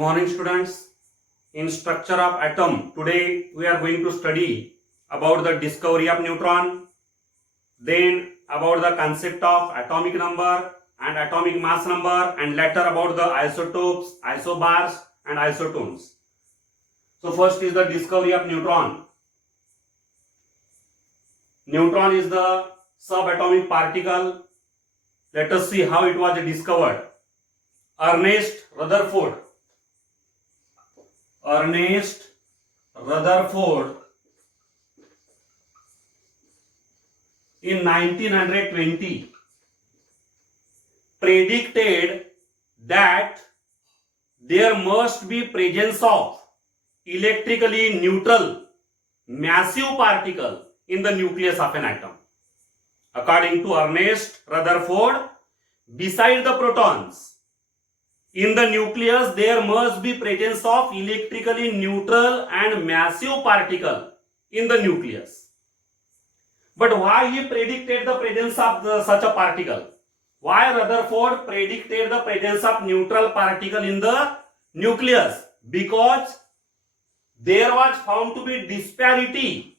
morning, students. In structure of atom, today we are going to study about the discovery of neutron, then about the concept of atomic number and atomic mass number, and later about the isotopes, isobars and isotones. So first is the discovery of neutron. Neutron is the subatomic particle. Let us see how it was discovered. Ernest Rutherford in 1920 predicted that there must be presence of electrically neutral massive particle in the nucleus of an atom. According to Ernest Rutherford, beside the protons, in the nucleus there must be presence of electrically neutral and massive particle in the nucleus. But why he predicted the presence of such a particle? Why Rutherford predicted the presence of neutral particle in the nucleus? Because there was found to be disparity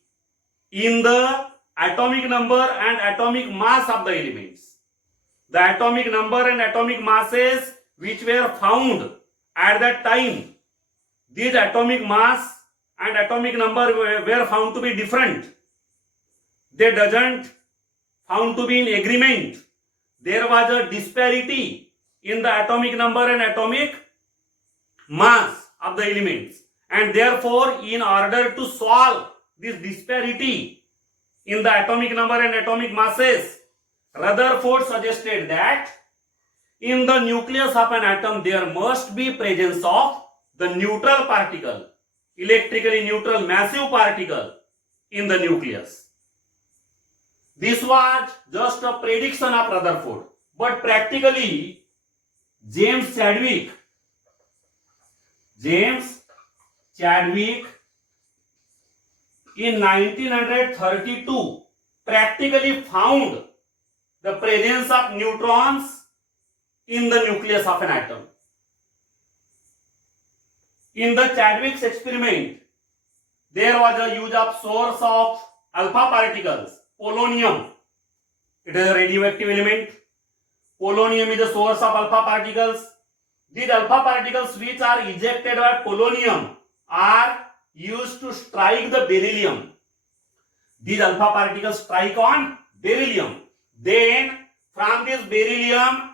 in the atomic number and atomic mass of the elements. The atomic number and atomic masses which were found at that time, these atomic mass and atomic number were found to be different. They doesn't found to be in agreement. There was a disparity in the atomic number and atomic mass of the elements, and therefore in order to solve this disparity in the atomic number and atomic masses, Rutherford suggested that in the nucleus of an atom there must be presence of the neutral particle, electrically neutral massive particle in the nucleus. This was just a prediction of Rutherford, but practically James Chadwick in 1932 practically found the presence of neutrons in the nucleus of an atom. In the Chadwick's experiment, there was a use of source of alpha particles, polonium. It is a radioactive element. Polonium is the source of alpha particles. These alpha particles which are ejected by polonium are used to strike the beryllium. These alpha particles strike on beryllium. Then from this beryllium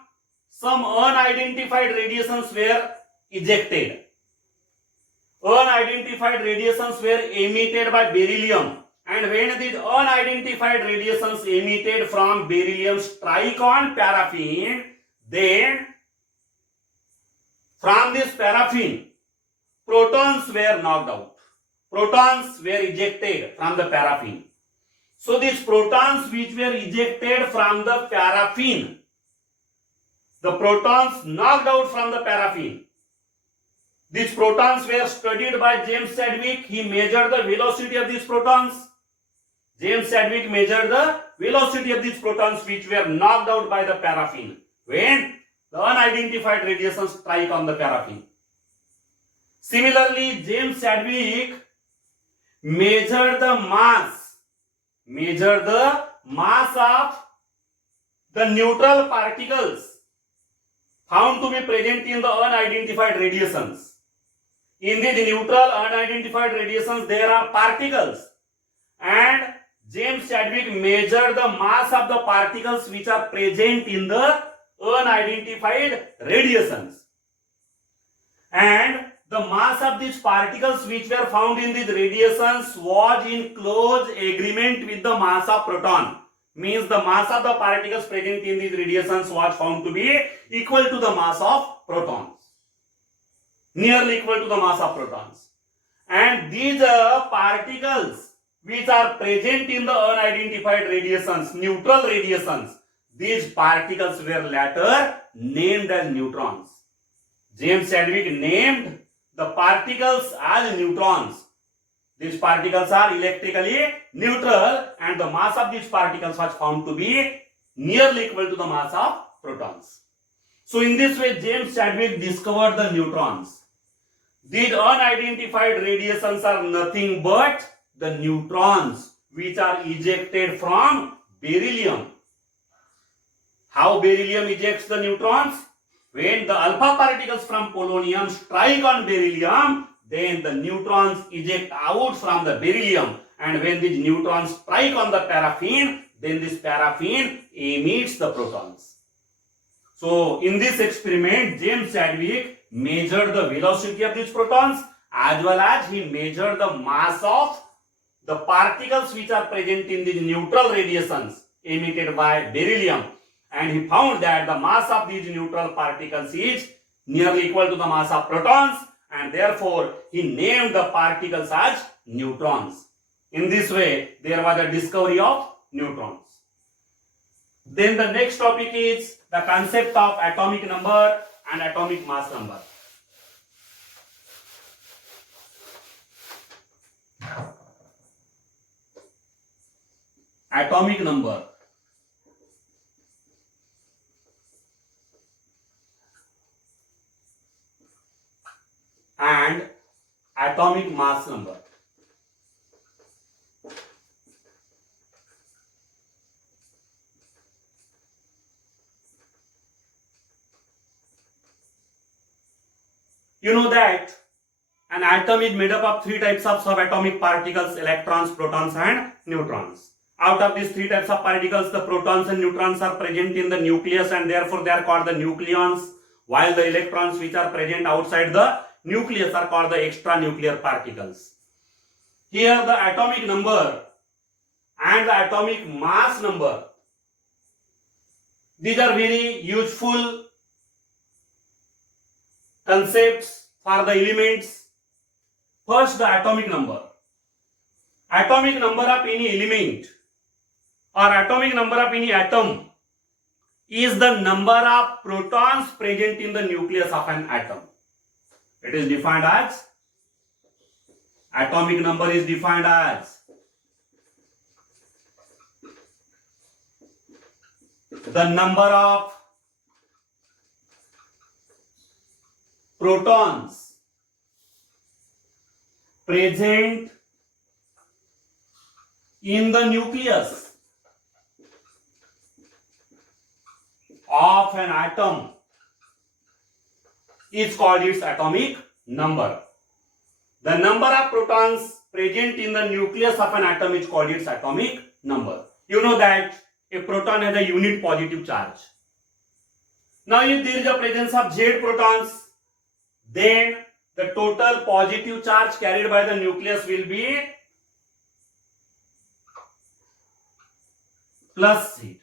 some unidentified radiations were ejected. Unidentified radiations were emitted by beryllium, and when these unidentified radiations emitted from beryllium strike on paraffin, then from this paraffin protons were knocked out. Protons were ejected from the paraffin. So these protons which were ejected from the paraffin, the protons knocked out from the paraffin, these protons were studied by James Chadwick. He measured the velocity of these protons. James Chadwick measured the velocity of these protons which were knocked out by the paraffin when the unidentified radiations strike on the paraffin. Similarly, James Chadwick measured the mass of the neutral particles found to be present in the unidentified radiations. In these neutral unidentified radiations there are particles, and James Chadwick measured the mass of the particles which are present in the unidentified radiations, and the mass of these particles which were found in these radiations was in close agreement with the mass of proton. Means the mass of the particles present in these radiations was found to be equal to the mass of protons, nearly equal to the mass of protons. And these particles which are present in the unidentified radiations, neutral radiations, these particles were later named as neutrons. James Chadwick named the particles as neutrons. These particles are electrically neutral, and the mass of these particles was found to be nearly equal to the mass of protons. So in this way, James Chadwick discovered the neutrons. These unidentified radiations are nothing but the neutrons which are ejected from beryllium. How beryllium ejects the neutrons? When the alpha particles from polonium strike on beryllium, then the neutrons eject out from the beryllium, and when these neutrons strike on the paraffin, then this paraffin emits the protons. So in this experiment, James Chadwick measured the velocity of these protons as well as he measured the mass of the particles which are present in these neutral radiations emitted by beryllium, and he found that the mass of these neutral particles is nearly equal to the mass of protons, and therefore he named the particles as neutrons. In this way, there was a discovery of neutrons. Then the next topic is the concept of atomic number and atomic mass number. Atomic number and atomic mass number. You know that an atom is made up of three types of subatomic particles: electrons, protons and neutrons. Out of these three types of particles, the protons and neutrons are present in the nucleus and therefore they are called the nucleons, while the electrons which are present outside the nucleus are called the extranuclear particles. Here the atomic number and the atomic mass number, these are very useful concepts for the elements. First, the atomic number. Atomic number of any element or atomic number of any atom is the number of protons present in the nucleus of an atom. It is defined as, atomic number is defined as the number of protons present in the nucleus of an atom is called its atomic number. The number of protons present in the nucleus of an atom is called its atomic number. You know that a proton has a unit positive charge. Now if there is a presence of Z protons, then the total positive charge carried by the nucleus will be plus Z.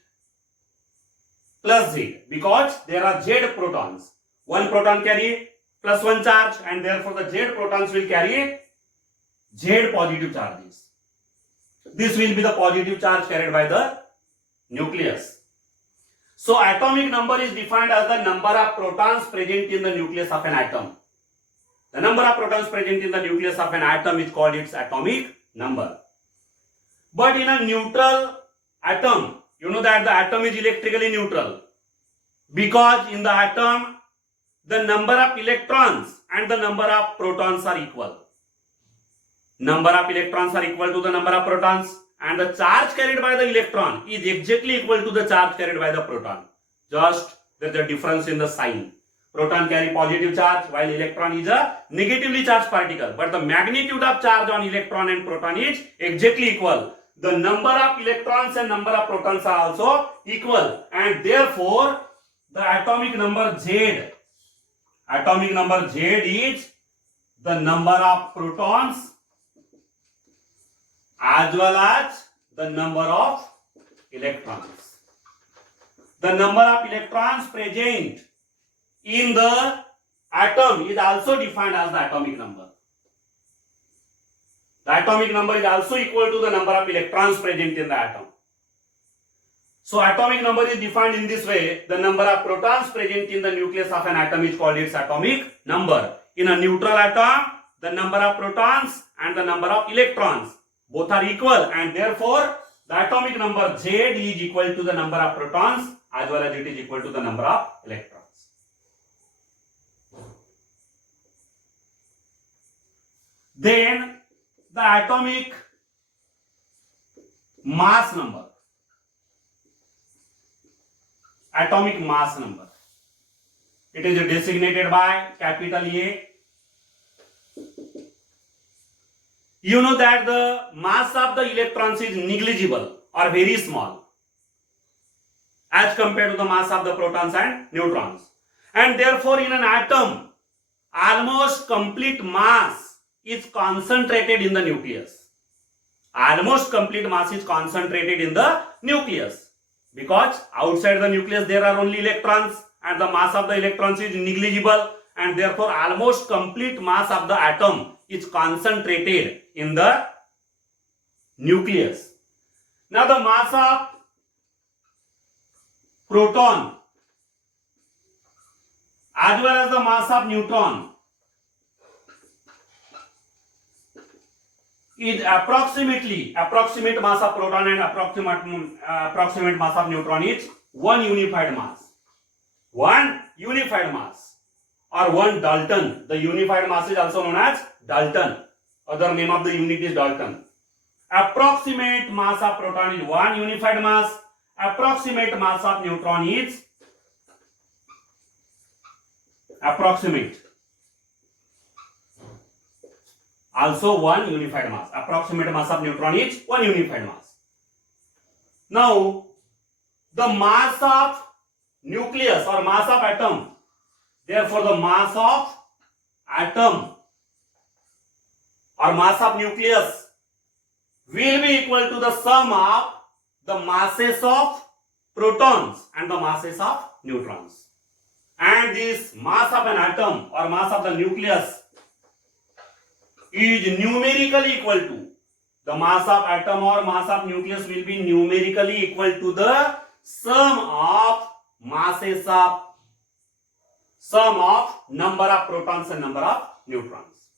Plus Z, because there are Z protons. One proton carry plus one charge, and therefore the Z protons will carry Z positive charges. This will be the positive charge carried by the nucleus. So atomic number is defined as the number of protons present in the nucleus of an atom. The number of protons present in the nucleus of an atom is called its atomic number. But in a neutral atom, you know that the atom is electrically neutral, because in the atom the number of electrons and the number of protons are equal. Number of electrons are equal to the number of protons, and the charge carried by the electron is exactly equal to the charge carried by the proton. Just there is a difference in the sign. Proton carry positive charge while electron is a negatively charged particle, but the magnitude of charge on electron and proton is exactly equal. The number of electrons and number of protons are also equal, and therefore the atomic number Z is the number of protons as well as the number of electrons. The number of electrons present in the atom is also defined as the atomic number. The atomic number is also equal to the number of electrons present in the atom. So atomic number is defined in this way. The number of protons present in the nucleus of an atom is called its atomic number. In a neutral atom, the number of protons and the number of electrons both are equal, and therefore the atomic number Z is equal to the number of protons as well as it is equal to the number of electrons. Then the atomic mass number. Atomic mass number. It is designated by capital A. You know that the mass of the electrons is negligible or very small as compared to the mass of the protons and neutrons. And therefore, in an atom, almost complete mass is concentrated in the nucleus. Almost complete mass is concentrated in the nucleus. Because outside the nucleus there are only electrons and the mass of the electrons is negligible, and therefore almost complete mass of the atom is concentrated in the nucleus. Now the mass of proton as well as the mass of neutron is approximate mass of proton and approximate mass of neutron is one unified mass. One unified mass or one Dalton. The unified mass is also known as Dalton. Other name of the unit is Dalton. Approximate mass of proton is one unified mass. Approximate mass of neutron is approximate. Also one unified mass. Approximate mass of neutron is one unified mass. Now, the mass of nucleus or mass of atom, therefore the mass of atom or mass of nucleus will be equal to the sum of the masses of protons and the masses of neutrons. And this mass of an atom or mass of the nucleus is numerically equal to the mass of atom or mass of nucleus will be numerically equal to the sum of masses of number of protons and number of neutrons.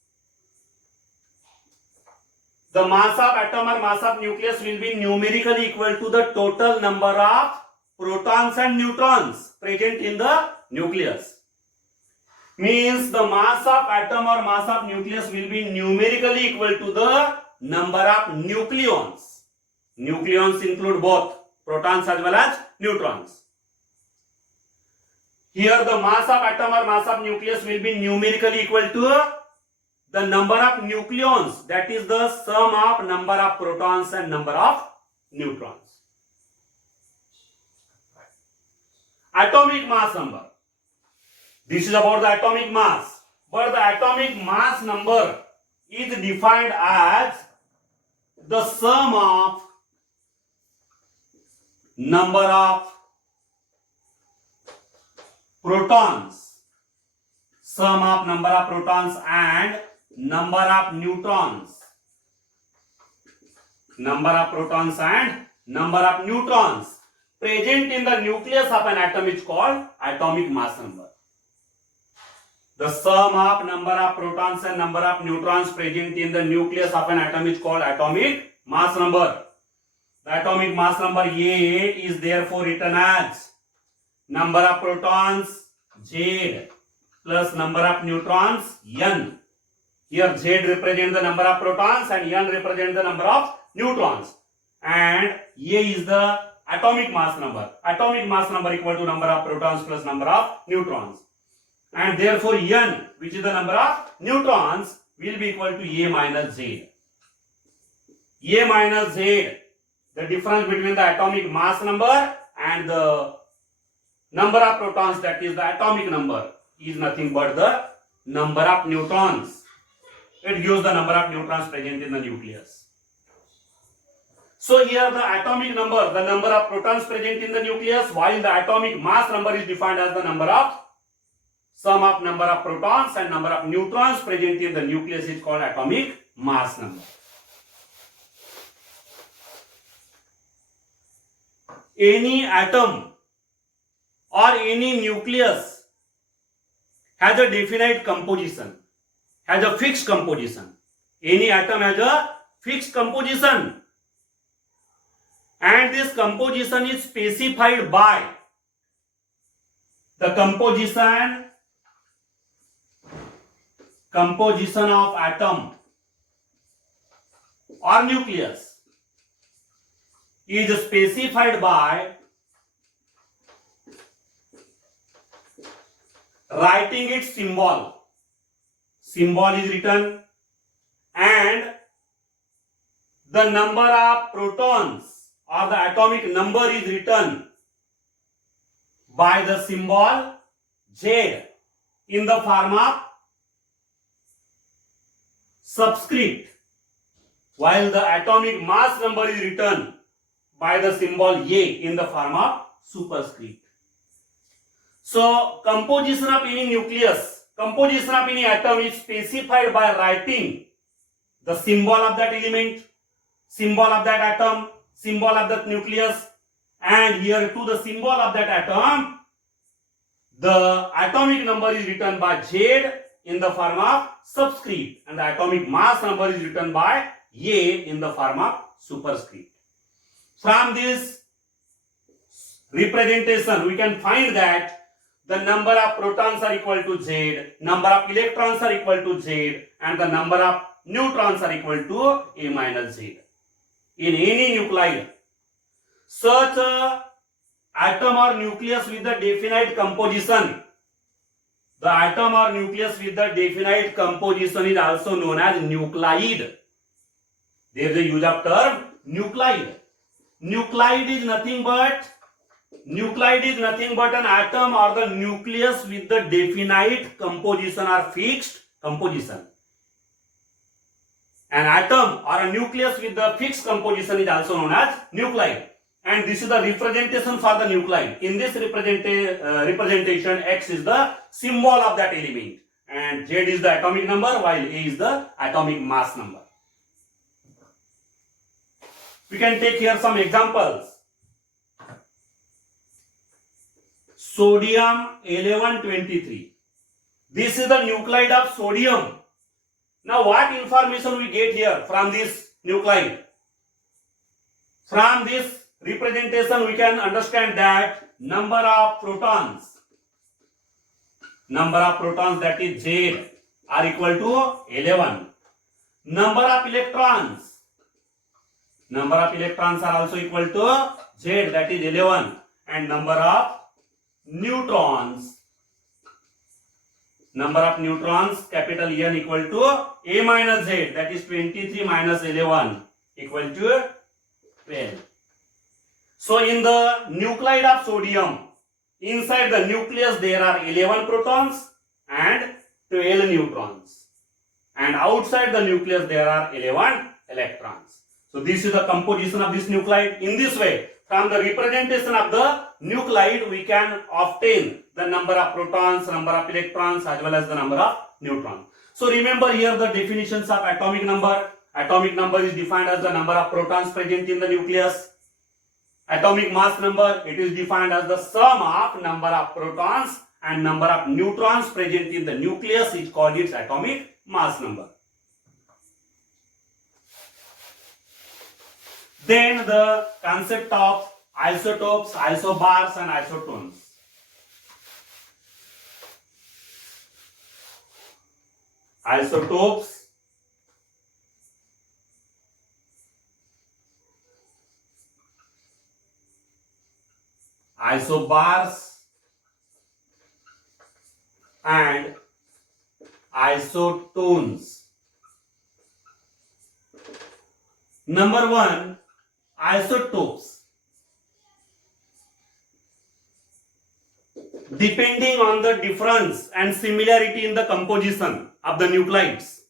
The mass of atom or mass of nucleus will be numerically equal to the total number of protons and neutrons present in the nucleus. Means the mass of atom or mass of nucleus will be numerically equal to the number of nucleons. Nucleons include both protons as well as neutrons. Here the mass of atom or mass of nucleus will be numerically equal to the number of nucleons, that is the sum of number of protons and number of neutrons. Atomic mass number. This is about the atomic mass, but the atomic mass number is defined as the sum of number of protons, sum of number of protons and number of neutrons, number of protons and number of neutrons present in the nucleus of an atom is called atomic mass number. The sum of number of protons and number of neutrons present in the nucleus of an atom is called atomic mass number. The atomic mass number A is therefore written as number of protons Z plus number of neutrons N. Here Z represents the number of protons and N represents the number of neutrons. And A is the atomic mass number. Atomic mass number equal to number of protons plus number of neutrons. And therefore N, which is the number of neutrons, will be equal to A minus Z. A minus Z, the difference between the atomic mass number and the number of protons, that is the atomic number, is nothing but the number of neutrons. It gives the number of neutrons present in the nucleus. So here the atomic number, the number of protons present in the nucleus, while the atomic mass number is defined as the number of sum of number of protons and number of neutrons present in the nucleus is called atomic mass number. Any atom or any nucleus has a definite composition, has a fixed composition. Any atom has a fixed composition, and this composition is specified by the composition of atom or nucleus is specified by writing its symbol. Symbol is written and the number of protons or the atomic number is written by the symbol Z in the form of subscript, while the atomic mass number is written by the symbol A in the form of superscript. So composition of any nucleus, composition of any atom is specified by writing the symbol of that element, symbol of that atom, symbol of that nucleus, and here to the symbol of that atom, the atomic number is written by Z in the form of subscript and the atomic mass number is written by A in the form of superscript. From this representation, we can find that the number of protons are equal to Z, number of electrons are equal to Z, and the number of neutrons are equal to A minus Z. In any nuclide, such a atom or nucleus with the definite composition, the atom or nucleus with the definite composition is also known as nuclide. There is a use of term nuclide. Nuclide is nothing but an atom or the nucleus with the definite composition or fixed composition. An atom or a nucleus with the fixed composition is also known as nuclide. And this is the representation for the nuclide. In this representation, X is the symbol of that element and Z is the atomic number while A is the atomic mass number. We can take here some examples. Sodium 1123. This is the nuclide of sodium. Now what information we get here from this nuclide? From this representation we can understand that number of protons that is Z are equal to 11. Number of electrons are also equal to Z, that is 11, and number of neutrons capital N equal to A minus Z, that is 23 minus 11 equal to 12. So in the nuclide of sodium, inside the nucleus there are 11 protons and 12 neutrons, and outside the nucleus there are 11 electrons. So this is the composition of this nuclide. In this way, from the representation of the nuclide, we can obtain the number of protons, number of electrons, as well as the number of neutrons. So remember here the definitions of atomic number. Atomic number is defined as the number of protons present in the nucleus. Atomic mass number, it is defined as the sum of number of protons and number of neutrons present in the nucleus is called its atomic mass number. Then the concept of isotopes, isobars and isotones. Isotopes, isobars and isotones. Number one, isotopes. Depending on the difference and similarity in the composition of the nuclides,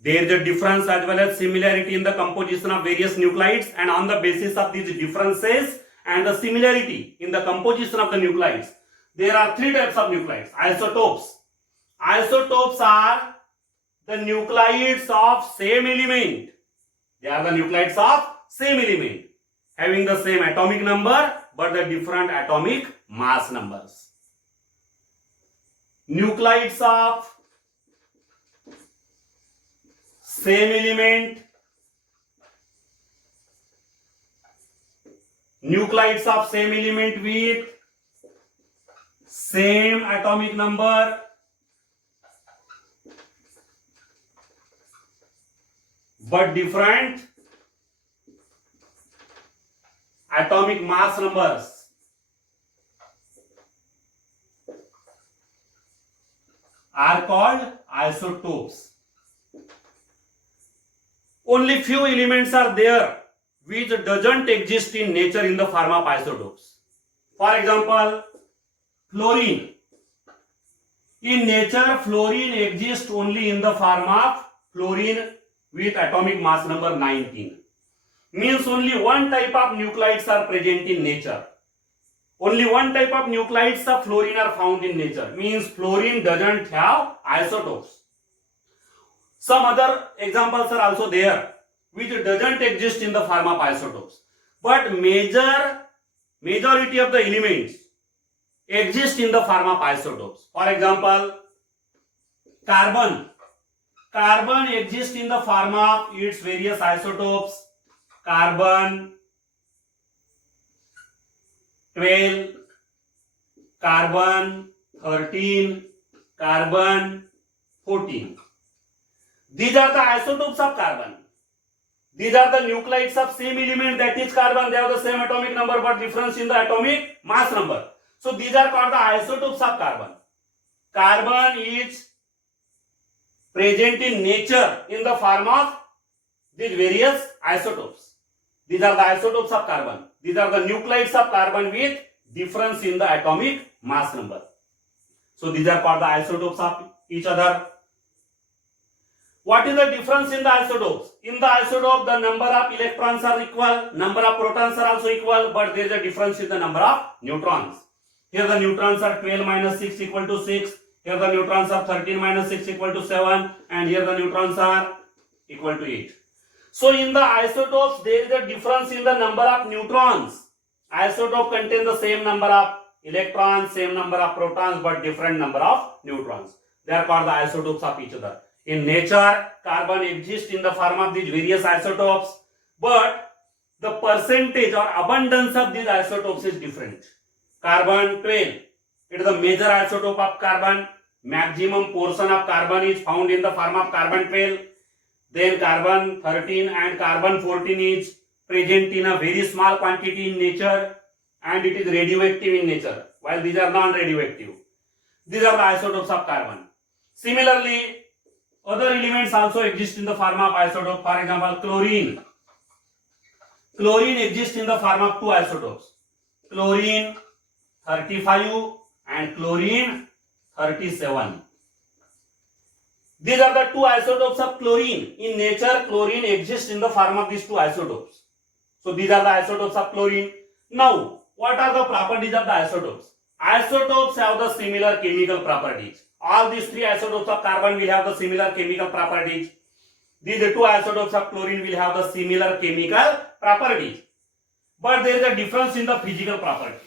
there is a difference as well as similarity in the composition of various nuclides, and on the basis of these differences and the similarity in the composition of the nuclides, there are three types of nuclides. Isotopes. Isotopes are the nuclides of same element. They are the nuclides of same element, having the same atomic number but the different atomic mass numbers. Nuclides of same element, nuclides of same element with same atomic number, but different atomic mass numbers are called isotopes. Only few elements are there which doesn't exist in nature in the form of isotopes. For example, fluorine. In nature, fluorine exists only in the form of fluorine with atomic mass number 19. Means only one type of nuclides are present in nature. Only one type of nuclides of fluorine are found in nature. Means fluorine doesn't have isotopes. Some other examples are also there which doesn't exist in the form of isotopes. But majority of the elements exist in the form of isotopes. For example, carbon. Carbon exists in the form of its various isotopes. Carbon 12, carbon 13, carbon 14. These are the isotopes of carbon. These are the nuclides of same element, that is carbon. They have the same atomic number but difference in the atomic mass number. So these are called the isotopes of carbon. Carbon is present in nature in the form of these various isotopes. These are the isotopes of carbon. These are the nuclides of carbon with difference in the atomic mass number. So these are called the isotopes of each other. What is the difference in the isotopes? In the isotope, the number of electrons are equal, number of protons are also equal, but there is a difference in the number of neutrons. Here the neutrons are 12 minus 6 equal to 6. Here the neutrons are 13 minus 6 equal to 7. And here the neutrons are equal to 8. So in the isotopes, there is a difference in the number of neutrons. Isotope contains the same number of electrons, same number of protons, but different number of neutrons. They are called the isotopes of each other. In nature, carbon exists in the form of these various isotopes, but the percentage or abundance of these isotopes is different. Carbon 12, it is the major isotope of carbon. Maximum portion of carbon is found in the form of carbon 12. Then carbon 13 and carbon 14 is present in a very small quantity in nature, and it is radioactive in nature, while these are non-radioactive. These are the isotopes of carbon. Similarly, other elements also exist in the form of isotope. For example, chlorine. Chlorine exists in the form of two isotopes. Chlorine 35 and chlorine 37. These are the two isotopes of chlorine. In nature, chlorine exists in the form of these two isotopes. So these are the isotopes of chlorine. Now, what are the properties of the isotopes? Isotopes have the similar chemical properties. All these three isotopes of carbon will have the similar chemical properties. These two isotopes of chlorine will have the similar chemical properties. But there is a difference in the physical properties.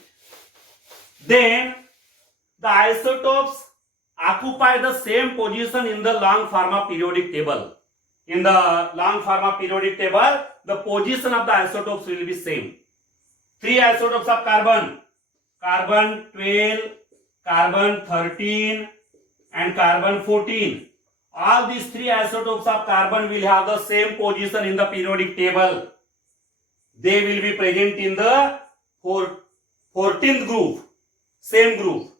Then, the isotopes occupy the same position in the long form of periodic table. In the long form of periodic table, the position of the isotopes will be same. Three isotopes of carbon. Carbon 12, carbon 13 and carbon 14. All these three isotopes of carbon will have the same position in the periodic table. They will be present in the 14th group. Same group.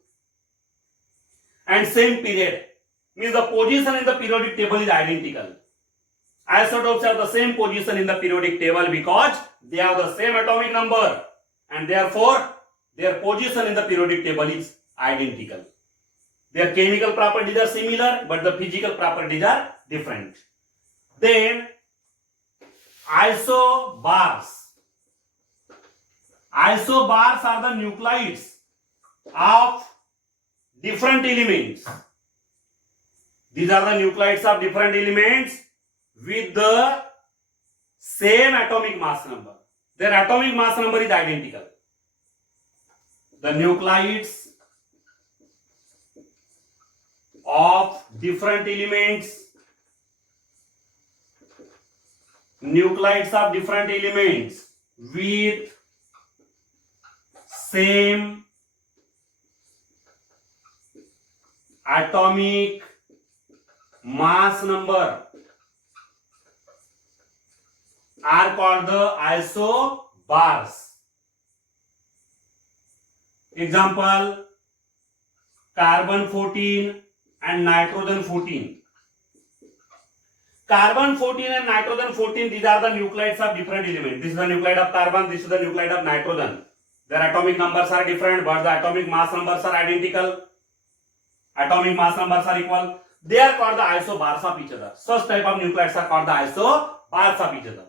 And same period. Means the position in the periodic table is identical. Isotopes have the same position in the periodic table because they have the same atomic number. And therefore, their position in the periodic table is identical. Their chemical properties are similar, but the physical properties are different. Then, isobars. Isobars are the nuclides of different elements. These are the nuclides of different elements with the same atomic mass number. Their atomic mass number is identical. The nuclides of different elements, with same atomic mass number are called the isobars. Example, carbon 14 and nitrogen 14. Carbon 14 and nitrogen 14, these are the nuclides of different elements. This is the nuclide of carbon, this is the nuclide of nitrogen. Their atomic numbers are different, but the atomic mass numbers are identical. Atomic mass numbers are equal. They are called the isobars of each other. Such type of nuclides are called the isobars of each other.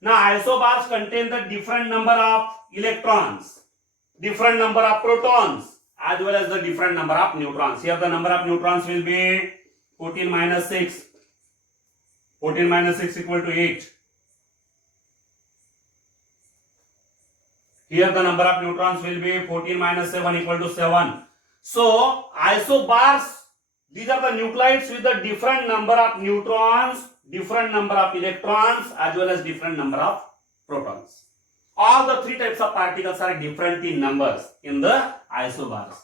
Now, isobars contain the different number of electrons, different number of protons, as well as the different number of neutrons. Here the number of neutrons will be 14 minus 6. 14 minus 6 equal to 8. Here the number of neutrons will be 14 minus 7 equal to 7. So, isobars, these are the nuclides with the different number of neutrons, different number of electrons, as well as different number of protons. All the three types of particles are different in numbers in the isobars.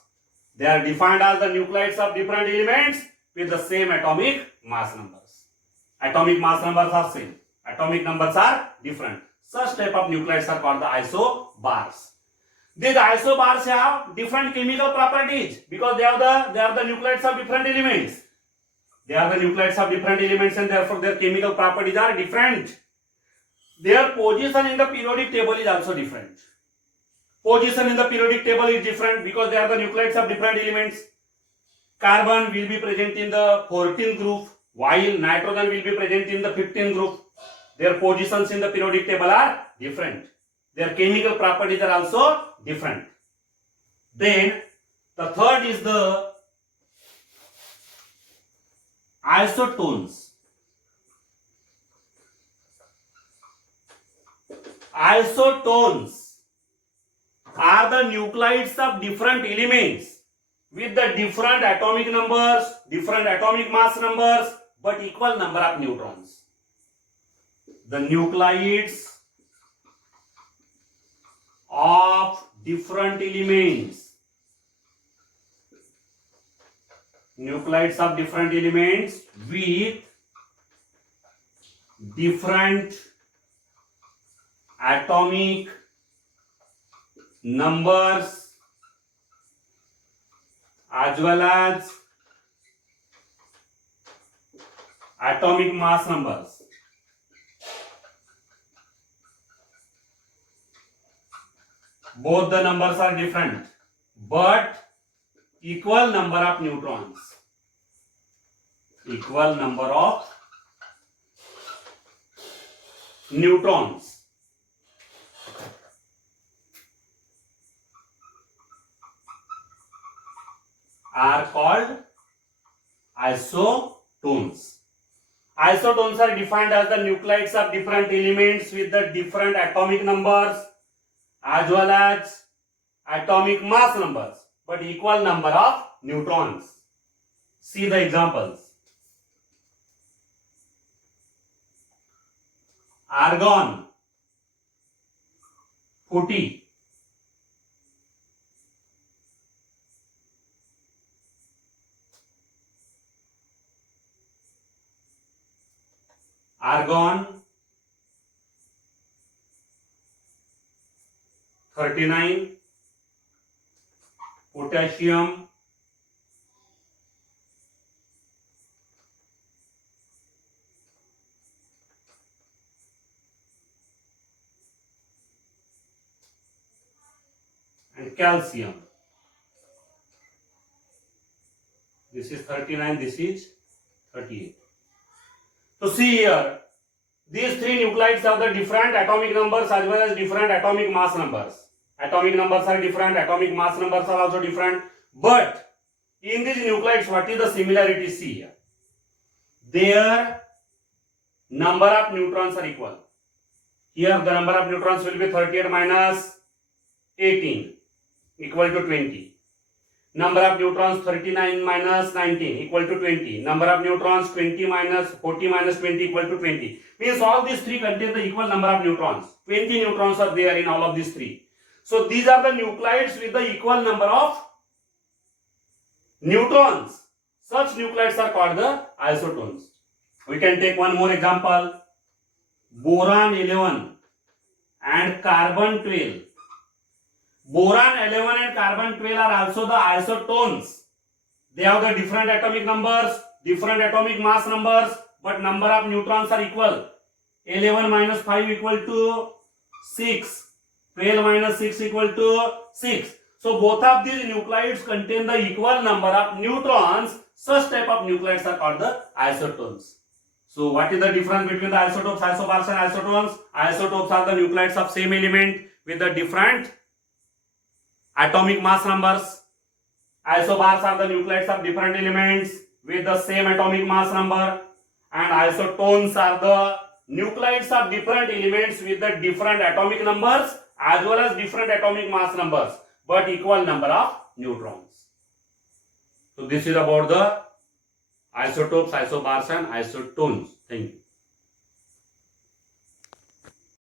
They are defined as the nuclides of different elements with the same atomic mass numbers. Atomic mass numbers are same. Atomic numbers are different. Such type of nuclides are called the isobars. These isobars have different chemical properties because they are the nuclides of different elements. They are the nuclides of different elements and therefore their chemical properties are different. Their position in the periodic table is also different. Position in the periodic table is different because they are the nuclides of different elements. Carbon will be present in the 14th group, while nitrogen will be present in the 15th group. Their positions in the periodic table are different. Their chemical properties are also different. Then the third is the isotones. Isotones are the nuclides of different elements with the different atomic numbers, different atomic mass numbers, but equal number of neutrons. The nuclides of different elements. Nuclides of different elements with different atomic numbers as well as atomic mass numbers. Both the numbers are different, but equal number of neutrons. Equal number of neutrons. Are called isotones. Isotones are defined as the nuclides of different elements with the different atomic numbers as well as atomic mass numbers, but equal number of neutrons. See the examples. Argon 40. Argon 39, potassium 39 and calcium. This is 39, this is 38. So see here, these three nuclides have the different atomic numbers as well as different atomic mass numbers. Atomic numbers are different, atomic mass numbers are also different. But in these nuclides, what is the similarity? See here. Their number of neutrons are equal. Here the number of neutrons will be 38 minus 18 equal to 20. Number of neutrons 39 minus 19 equal to 20. Number of neutrons 40 minus 20 equal to 20. Means all these three contain the equal number of neutrons. 20 neutrons are there in all of these three. So these are the nuclides with the equal number of neutrons. Such nuclides are called the isotones. We can take one more example. boron 11 and carbon 12. Boron 11 and carbon 12 are also the isotones. They have the different atomic numbers, different atomic mass numbers, but number of neutrons are equal. 11 minus 5 equal to 6. 12 minus 6 equal to 6. So both of these nuclides contain the equal number of neutrons. Such type of nuclides are called the isotones. So what is the difference between the isotopes, isobars and isotones? Isotopes are the nuclides of same element with the different atomic mass numbers. Isobars are the nuclides of different elements with the same atomic mass number. And isotones are the nuclides of different elements with the different atomic numbers as well as different atomic mass numbers, but equal number of neutrons. So this is about the isotopes, isobars and isotones. Thank you.